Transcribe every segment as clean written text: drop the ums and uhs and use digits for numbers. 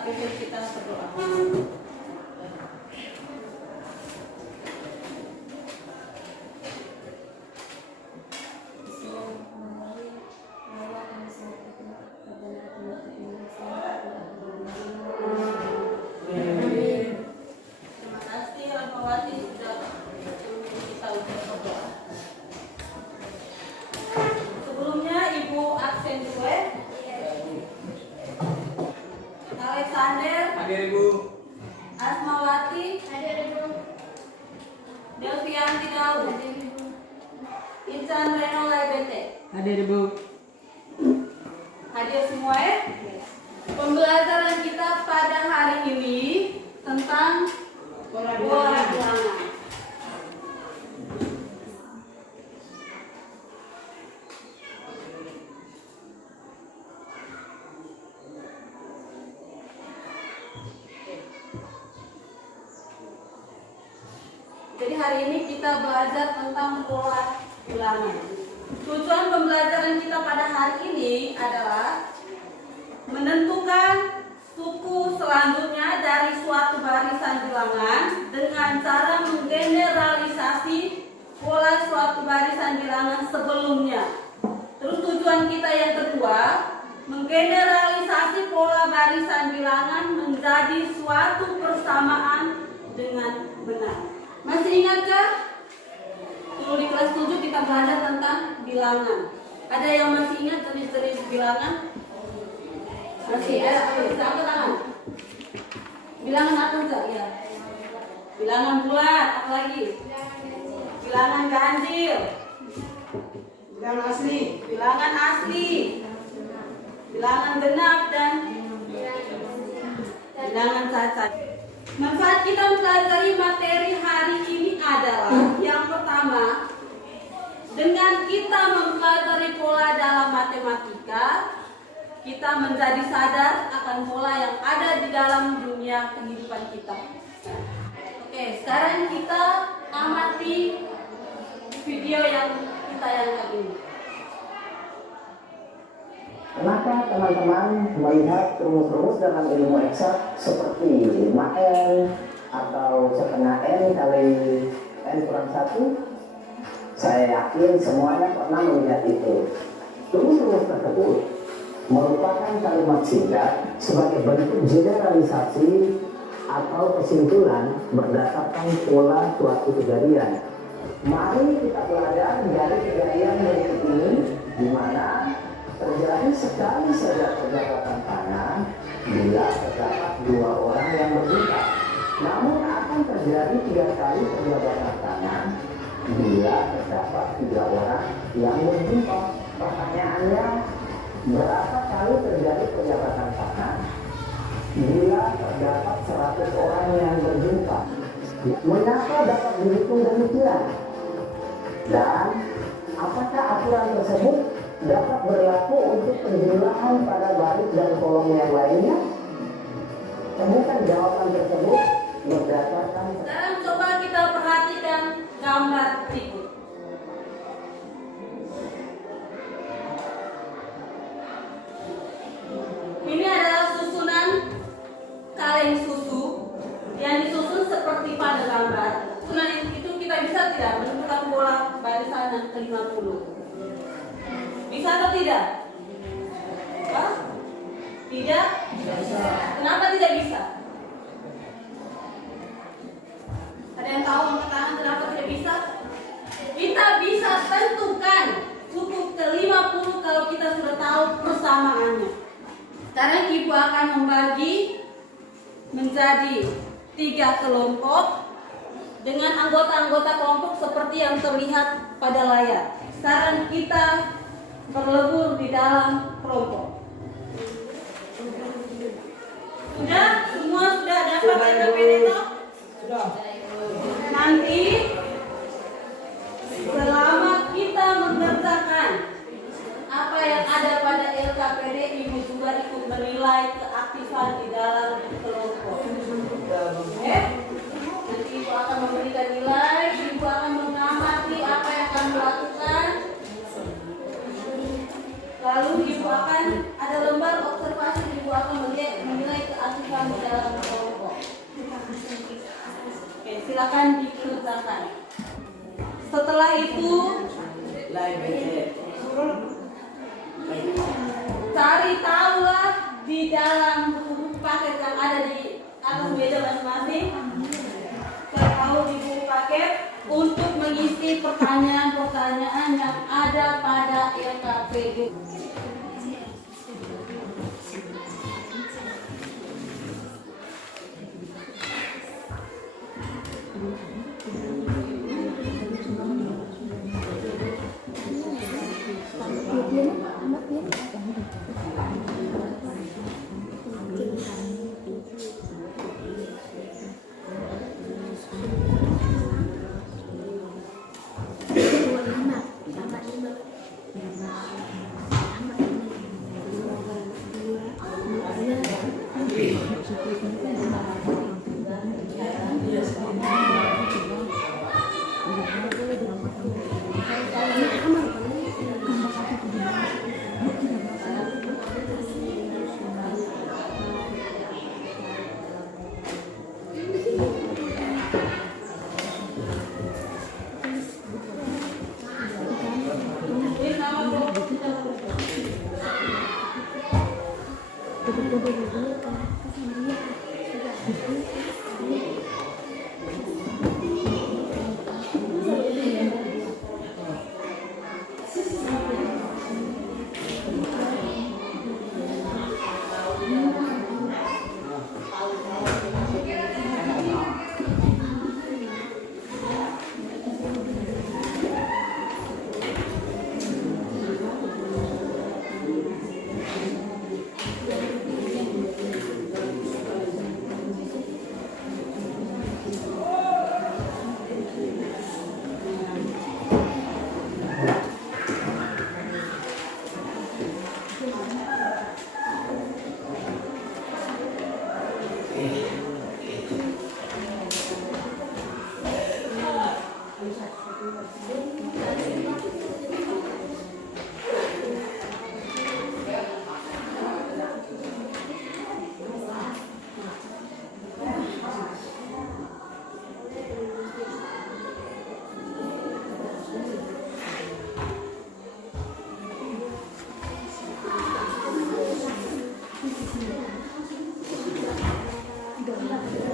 pikir kita berdoa. Terima kasih Rahmawati sudah kita untuk berdoa. Sebelumnya Ibu absen dulu ya. Alexander, Hadir Ibu. Asmawati, Hadir Ibu. Delvianti Daud, Hadir Ibu. Insan Reno Laibete. Hadir Ibu. Hadir semua ya? Pembelajaran kita pada hari ini tentang bola bilangan. Jadi hari ini kita belajar tentang pola bilangan. Tujuan pembelajaran kita pada hari ini adalah menentukan suku selanjutnya dari suatu barisan bilangan dengan cara menggeneralisasi pola suatu barisan bilangan sebelumnya. Terus tujuan kita yang kedua, menggeneralisasi pola barisan bilangan menjadi suatu persamaan dengan benar. Masih ingatkah? Dulu di kelas 7 kita belajar tentang bilangan. Ada yang masih ingat jenis-jenis bilangan? Masih ada? Apa bisa angkat tangan? Bilangan apa enggak? Ya. Bilangan bulat, apa lagi? Bilangan ganjil. Bilangan asli. Bilangan asli. Bilangan genap dan bilangan cacat. Manfaat kita mempelajari materi hari ini adalah yang pertama, dengan kita mempelajari pola dalam matematika, kita menjadi sadar akan pola yang ada di dalam dunia kehidupan kita. Oke, sekarang kita amati video yang kita angkat ini. Kenapa teman-teman melihat rumus-rumus dalam ilmu eksak seperti 5N atau setengah N kali N kurang 1? Saya yakin semuanya pernah melihat itu. Rumus-rumus tersebut merupakan kalimat singkat sebagai bentuk generalisasi atau kesimpulan berdasarkan pola suatu kejadian. Mari kita belajar dari kejadian berikut ini, di mana terjadi sekali saja perjabatan tangan bila terdapat 2 orang yang berbeda. Namun akan terjadi 3 kali perjabatan tangan bila terdapat 3 orang yang berjumpa. Pertanyaannya, berapa kali terjadi perjabatan tangan bila terdapat 100 orang yang berjumpa? Mengapa dapat dihitung demikian? Dan apakah aturan tersebut dapat berlaku untuk penjumlahan pada baris dan kolom yang lainnya? Temukan jawaban tersebut berdasarkan. Sekarang coba kita perhatikan gambar berikut. Ini adalah susunan kaleng susu yang disusun seperti pada gambar. Susunan itu kita bisa tidak menentukan pola barisan ke-50. Bisa atau tidak? Hah? Tidak? Bisa. Kenapa tidak bisa? Ada yang tahu angkat tangan kenapa tidak bisa? Kita bisa tentukan suku ke-50 kalau kita sudah tahu persamaannya. Sekarang Ibu akan membagi menjadi 3 kelompok dengan anggota-anggota kelompok seperti yang terlihat pada layar. Sekarang kita berlebur di dalam kelompok. Sudah? Semua sudah dapat LKPD toh? Sudah. Nanti selama kita mengerjakan apa yang ada pada LKPD, Ibu juga ikut menilai keaktifan di dalam kelompok. Oke? Nanti Ibu akan memberikan nilai, Ibu akan mengamati apa yang akan dilakukan. Lalu Ibu akan dimasukkan di dalam kelompok. Oke, silakan dikerjakan. Setelah itu cari tahulah di dalam buku paket yang ada di atas meja masing-masing. Cari tahu di buku paket untuk mengisi pertanyaan-pertanyaan yang ada pada LKPD.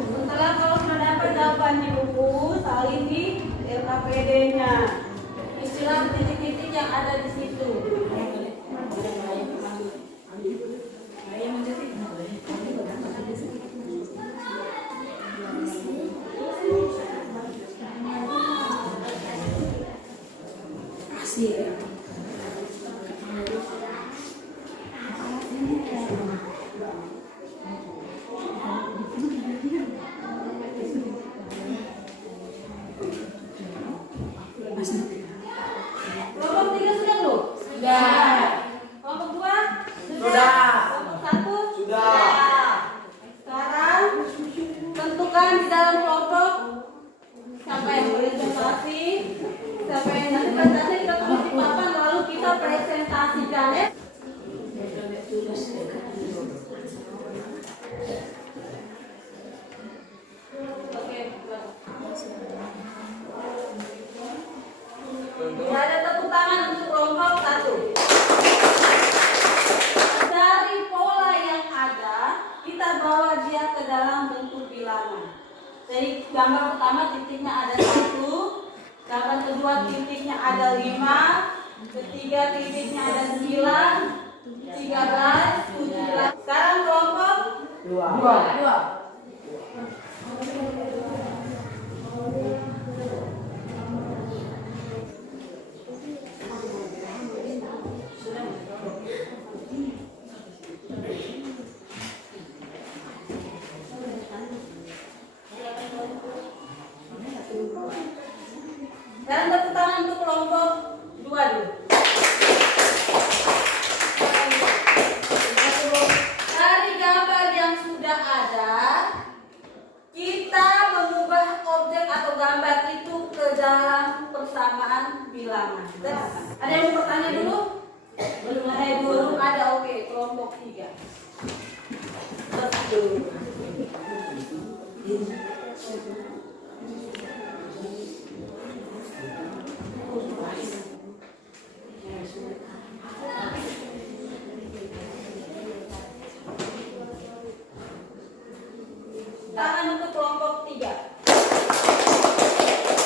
Setelah kalau sudah dapat jawaban di buku, salin di LKPD-nya. Istilah titik-titik yang ada di situ. Kelompok 3 sudah belum? Sudah. Kelompok 2? Sudah. Kelompok 1? Sudah. Sekarang tentukan di dalam kelompok siapa yang presentasi, siapa yang nanti presentasi kita tulis di papan lalu kita presentasikan ya. Ada tepuk tangan untuk kelompok 1. Dari pola yang ada, kita bawa dia ke dalam bentuk bilangan. Jadi gambar pertama titiknya ada 1, gambar kedua titiknya ada 5, ketiga titiknya ada 9, 13, 17. Sekarang kelompok 2. Sekarang tepuk tangan untuk kelompok 2 dulu. Dari gambar yang sudah ada, kita mengubah objek atau gambar itu ke dalam persamaan bilangan. Ada yang mau bertanya dulu? Belum ada. Oke, kelompok 3. Tangan untuk kelompok 3.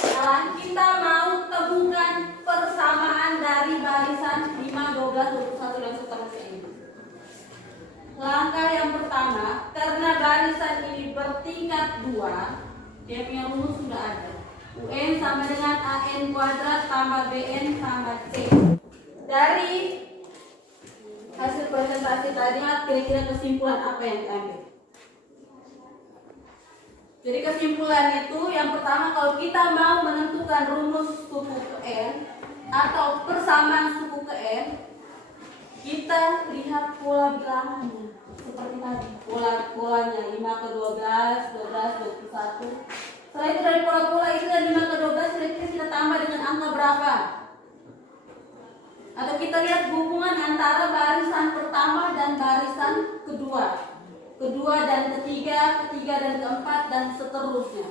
Sekarang kita mau temukan persamaan dari barisan 5, 12, 21 dan seterusnya ini. Langkah yang pertama, karena barisan ini bertingkat 2, dia punya rumus sudah ada. UN sama dengan AN kuadrat tambah BN tambah C. Dari hasil presentasi tadi, kira-kira kesimpulan apa yang diambil? Jadi kesimpulan itu yang pertama, kalau kita mau menentukan rumus suku ke N atau persamaan suku ke N, kita lihat pola bilangannya seperti tadi. Polanya 5 ke 12, 12, 21. Setelah itu dari pola-pola itu dari 5 ke 12 kira-kira kita tambah dengan angka berapa? Atau kita lihat hubungan antara barisan pertama dan barisan kedua dan ketiga dan keempat dan seterusnya.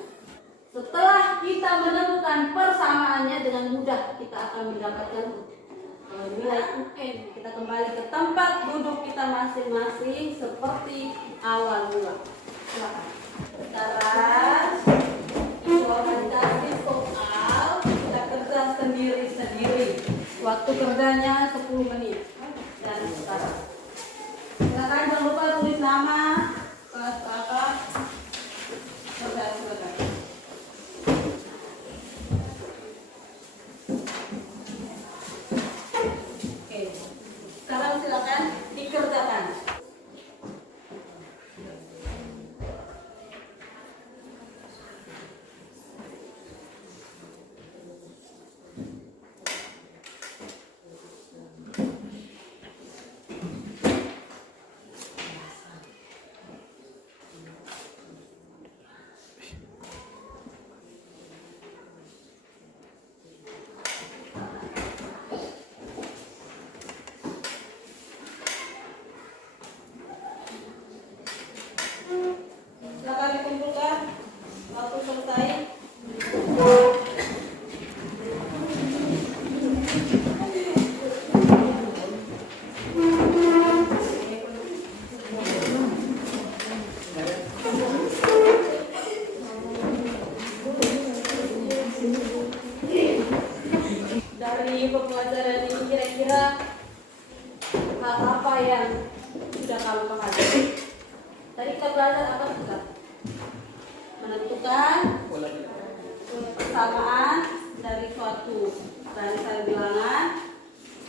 Setelah kita menemukan persamaannya, dengan mudah kita akan mendapatkan nilai UN. Kita kembali ke tempat duduk kita masing-masing seperti awal mula. Silakan. Sekarang itu akan dikasih soal, kita kerja sendiri-sendiri. Waktu kerjanya 10 menit dari sekarang. Silakan, jangan lupa tulis nama, kelas apa, silakan. Oke, sekarang silakan dikerjakan. Silakan dikumpulkan. Waktu selesai. Dari pembelajaran ini kira-kira hal apa yang sudah kamu pelajari? Tadi kita belajar apa sudah? Menentukan persamaan dari suatu barisan bilangan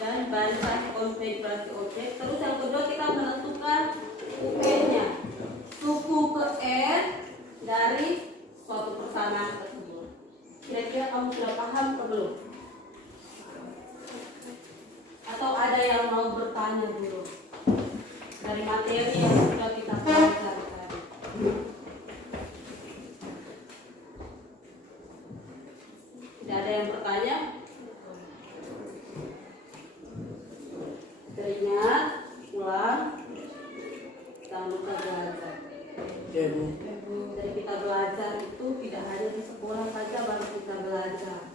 dan barisan konfigurasi objek. Terus yang kedua kita menentukan UN-nya, suku ke N dari suatu persamaan tersebut. Kira-kira kamu sudah paham atau belum? Atau ada yang mau bertanya dulu dari materi yang sudah kita pelajari tadi? Tidak ada yang bertanya? Teringat, ulang, jangan lupa belajar. Ya, Bu. Jadi kita belajar itu tidak hanya di sekolah saja baru kita belajar.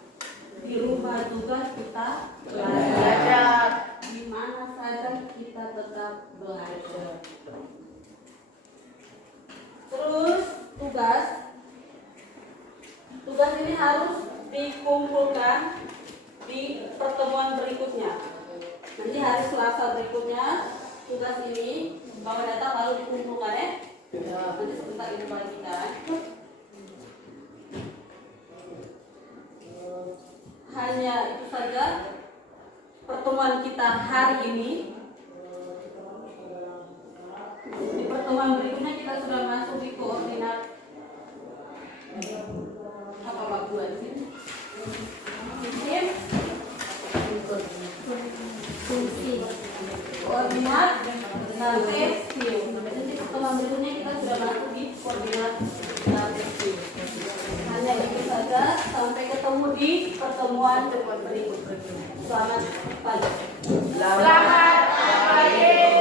Di rumah juga kita belajar. Di mana saja kita tetap belajar. Terus tugas ini harus dikumpulkan di pertemuan berikutnya. Nanti hari Selasa berikutnya tugas ini bawa data lalu dikumpulkan ya. Nanti sebentar ini bagikan. Hanya itu saja pertemuan kita hari ini. Di pertemuan berikutnya kita sudah masuk di koordinat apa waktu di sini? Fungsi koordinat kartesius. Nanti pertemuan berikutnya kita sudah masuk di koordinat kartesius. Hanya itu saja, sampai ketemu di pertemuan berikutnya. Selamat pagi. Selamat pagi.